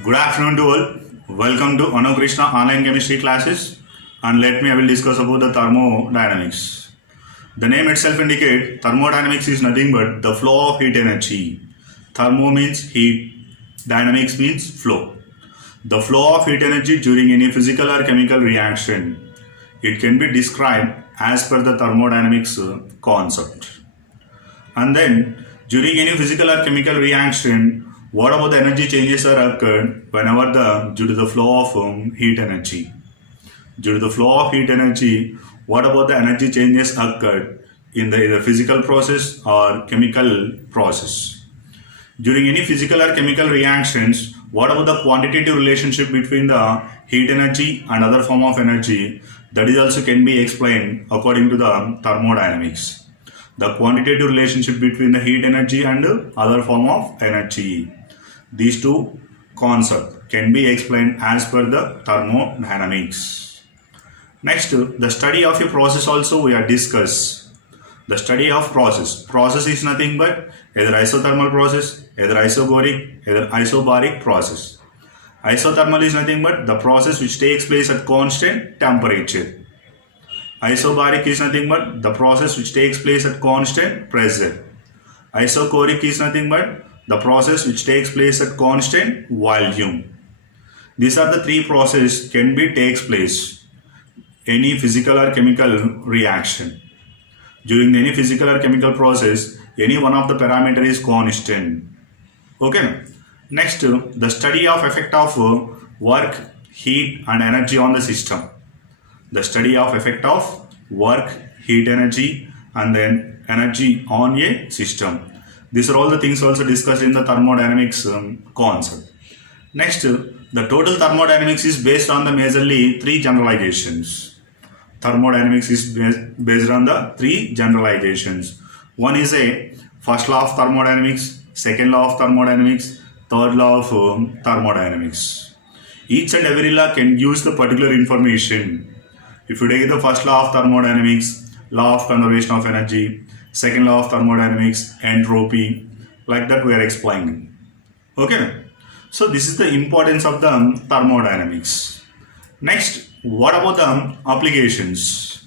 Good afternoon to all. Welcome to Anu Krishna online chemistry classes, and let me I will discuss about the thermodynamics. The name itself indicates thermodynamics is nothing but the flow of heat energy. Thermo means heat, dynamics means flow. The flow of heat energy during any physical or chemical reaction. It can be described as per the thermodynamics concept. And then during any physical or chemical reaction, what about the energy changes are occurred whenever due to the flow of heat energy. Due to the flow of heat energy, what about the energy changes occurred in the either physical process or chemical process. During any physical or chemical reactions, what about the quantitative relationship between the heat energy and other form of energy, that is also can be explained according to the thermodynamics. The quantitative relationship between the heat energy and other form of energy. These two concepts can be explained as per the thermodynamics. Next, the study of a process also we are discuss. The study of process. Process is nothing but either isothermal process, either isogoric, either isobaric process. Isothermal is nothing but the process which takes place at constant temperature. Isobaric is nothing but the process which takes place at constant pressure. Isochoric is nothing but the process which takes place at constant volume. These are the three processes can be takes place any physical or chemical reaction. During any physical or chemical process, any one of the parameter is constant. Okay. Next, the study of effect of work, heat and energy on the system. The study of effect of work, heat energy and then energy on a system. These are all the things also discussed in the thermodynamics concept. Next, the total thermodynamics is based on the majorly three generalizations. Thermodynamics is based on the three generalizations. One is a first law of thermodynamics, second law of thermodynamics, third law of thermodynamics. Each and every law can use the particular information. If you take the first law of thermodynamics, law of conservation of energy, second law of thermodynamics, entropy, like that we are explaining. Okay. So this is the importance of the thermodynamics. Next, what about the applications?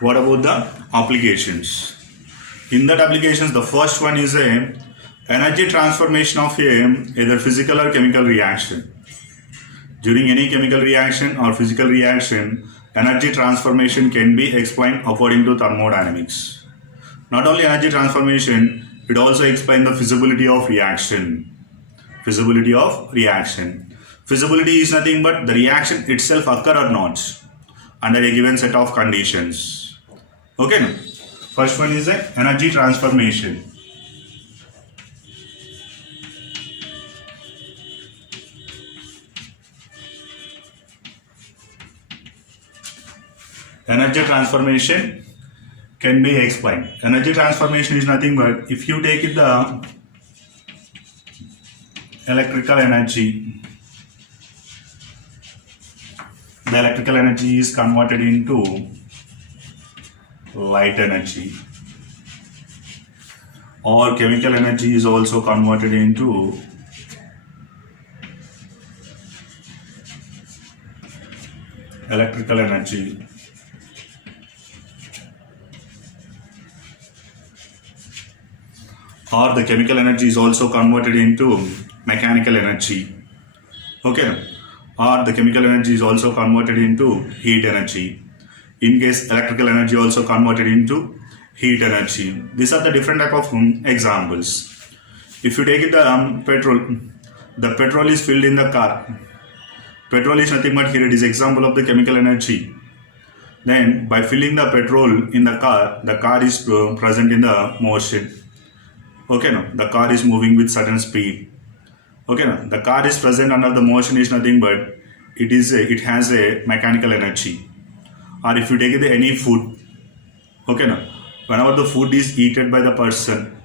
What about the applications? In that applications, the first one is a energy transformation of either physical or chemical reaction. During any chemical reaction or physical reaction, energy transformation can be explained according to thermodynamics. Not only energy transformation, it also explains the feasibility of reaction. Feasibility of reaction. Feasibility is nothing but the reaction itself occur or not under a given set of conditions. Okay. First one is the energy transformation. Energy transformation can be explained. Energy transformation is nothing but if you take it the electrical energy, the electrical energy is converted into light energy, or chemical energy is also converted into electrical energy. Or the chemical energy is also converted into mechanical energy. Okay. Or the chemical energy is also converted into heat energy. In case electrical energy also converted into heat energy. These are the different type of examples. If you take it the petrol is filled in the car. Petrol is nothing but here it is example of the chemical energy. Then by filling the petrol in the car is present in the motion. Okay, no, the car is moving with certain speed. Okay, no, the car is present under the motion is nothing but it has a mechanical energy. Or if you take any food, okay, no, whenever the food is eaten by the person,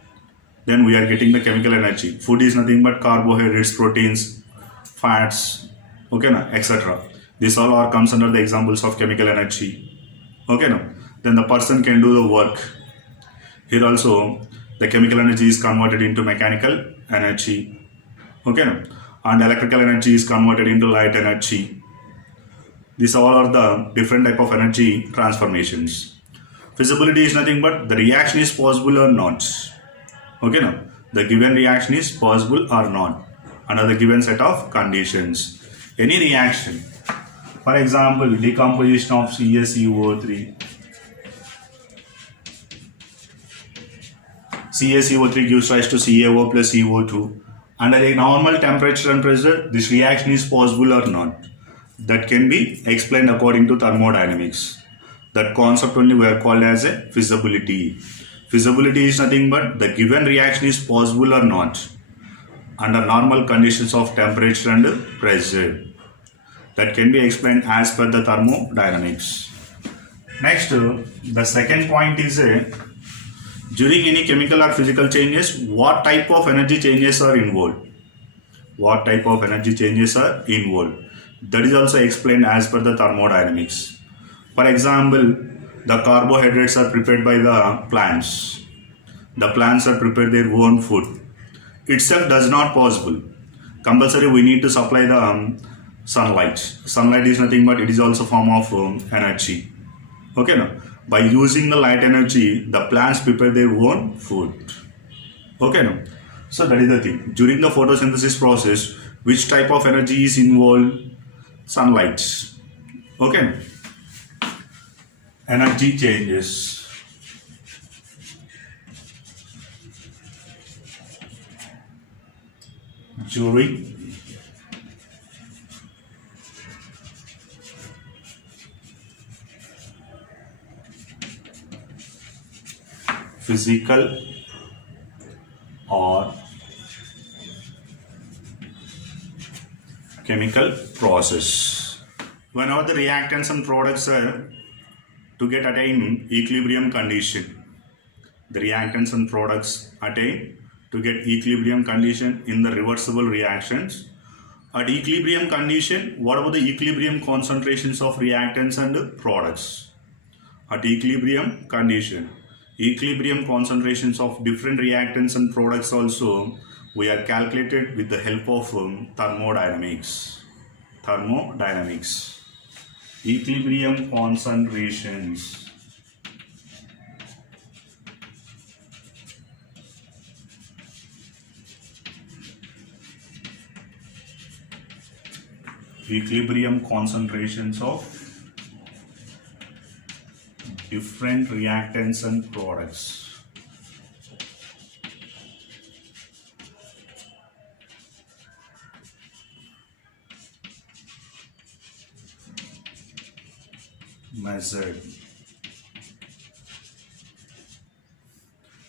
then we are getting the chemical energy. Food is nothing but carbohydrates, proteins, fats, okay, na, etc. This all are comes under the examples of chemical energy. Okay, now then the person can do the work. Here also the chemical energy is converted into mechanical energy. Okay, now and electrical energy is converted into light energy. These all are the different type of energy transformations. Feasibility is nothing but the reaction is possible or not. Okay, now the given reaction is possible or not under the given set of conditions. Any reaction, for example, decomposition of CaCO3. CaCO3 gives rise to CaO plus CO2. Under a normal temperature and pressure, this reaction is possible or not. That can be explained according to thermodynamics. That concept only we are called as a feasibility. Feasibility is nothing but the given reaction is possible or not under normal conditions of temperature and pressure. That can be explained as per the thermodynamics. Next, the second point is during any chemical or physical changes, what type of energy changes are involved? What type of energy changes are involved? That is also explained as per the thermodynamics. For example, the carbohydrates are prepared by the plants. The plants are prepared their own food. Itself does not possible. Compulsory we need to supply the sunlight. Sunlight is nothing but it is also form of energy. Okay, now by using the light energy, the plants prepare their own food. Okay, now so that is the thing. During the photosynthesis process, which type of energy is involved? Sunlight. Okay, energy changes. During physical or chemical process. Whenever the reactants and products are to get attain equilibrium condition, the reactants and products attain to get equilibrium condition in the reversible reactions. At equilibrium condition, what about the equilibrium concentrations of reactants and products? At equilibrium condition, equilibrium concentrations of different reactants and products also we are calculated with the help of thermodynamics. Thermodynamics. Equilibrium concentrations. Equilibrium concentrations of different reactants and products. Measured.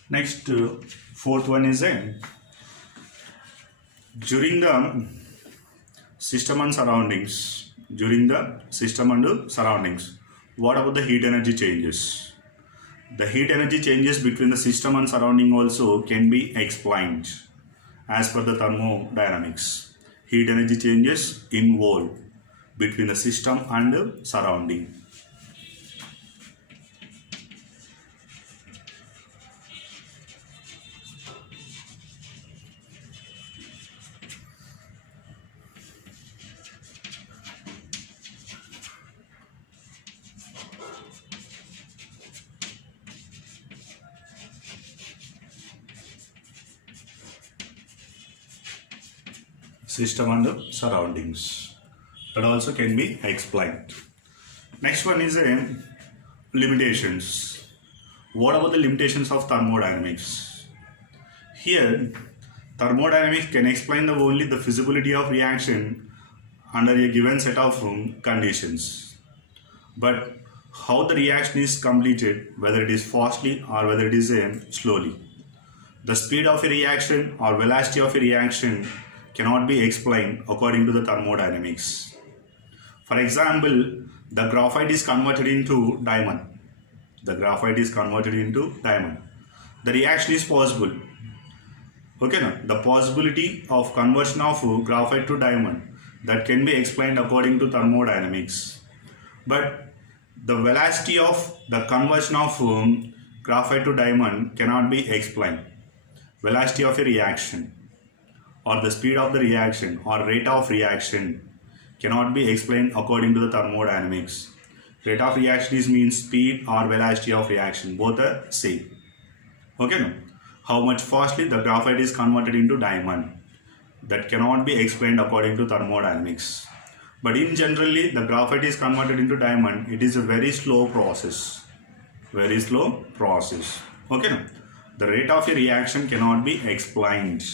Next, fourth one is during the system and surroundings. During the system and surroundings, what about the heat energy changes? The heat energy changes between the system and surrounding also can be explained as per the thermodynamics. Heat energy changes involved between the system and surrounding. System and surroundings. That also can be explained. Next one is limitations. What about the limitations of thermodynamics? Here, thermodynamics can explain only the feasibility of reaction under a given set of conditions. But how the reaction is completed, whether it is fastly or whether it is slowly. The speed of a reaction or velocity of a reaction cannot be explained according to the thermodynamics. For example, the graphite is converted into diamond. The graphite is converted into diamond. The reaction is possible. Okay, now the possibility of conversion of graphite to diamond that can be explained according to thermodynamics. But the velocity of the conversion of graphite to diamond cannot be explained. Velocity of a reaction or the speed of the reaction or rate of reaction cannot be explained according to the thermodynamics. Rate of reaction is means speed or velocity of reaction, both are same. Okay, no? How much fastly the graphite is converted into diamond, that cannot be explained according to thermodynamics. But in generally, the graphite is converted into diamond. It is a very slow process. Very slow process. Okay, no? The rate of a reaction cannot be explained.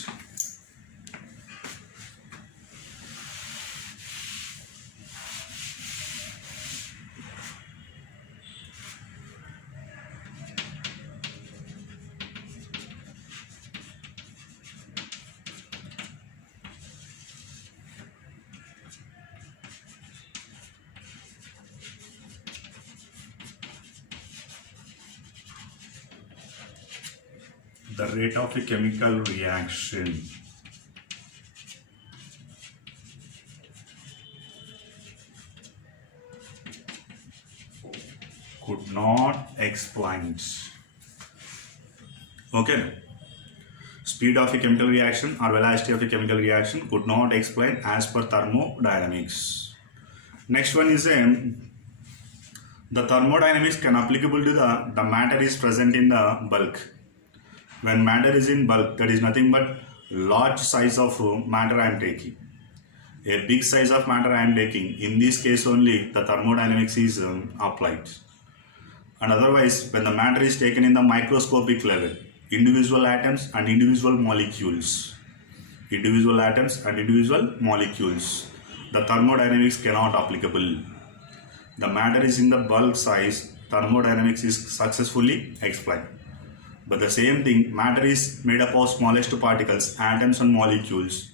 The rate of a chemical reaction could not explain. Okay. Speed of a chemical reaction or velocity of a chemical reaction could not explain as per thermodynamics. Next one is the thermodynamics can applicable to the matter is present in the bulk. When matter is in bulk, that is nothing but large size of matter I am taking. A big size of matter I am taking. In this case only the thermodynamics is applied. And otherwise, when the matter is taken in the microscopic level, individual atoms and individual molecules, the thermodynamics cannot applicable. The matter is in the bulk size, thermodynamics is successfully explained. But the same thing, matter is made up of smallest particles, atoms and molecules.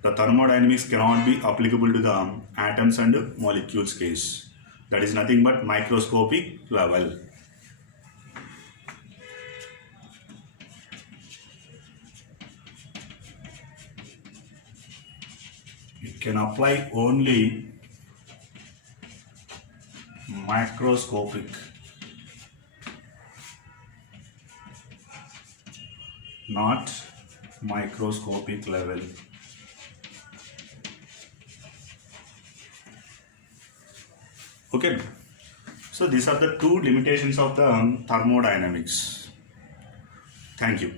The thermodynamics cannot be applicable to the atoms and molecules case. That is nothing but microscopic level. It can apply only macroscopic, not microscopic level. Okay, so these are the two limitations of the thermodynamics. Thank you.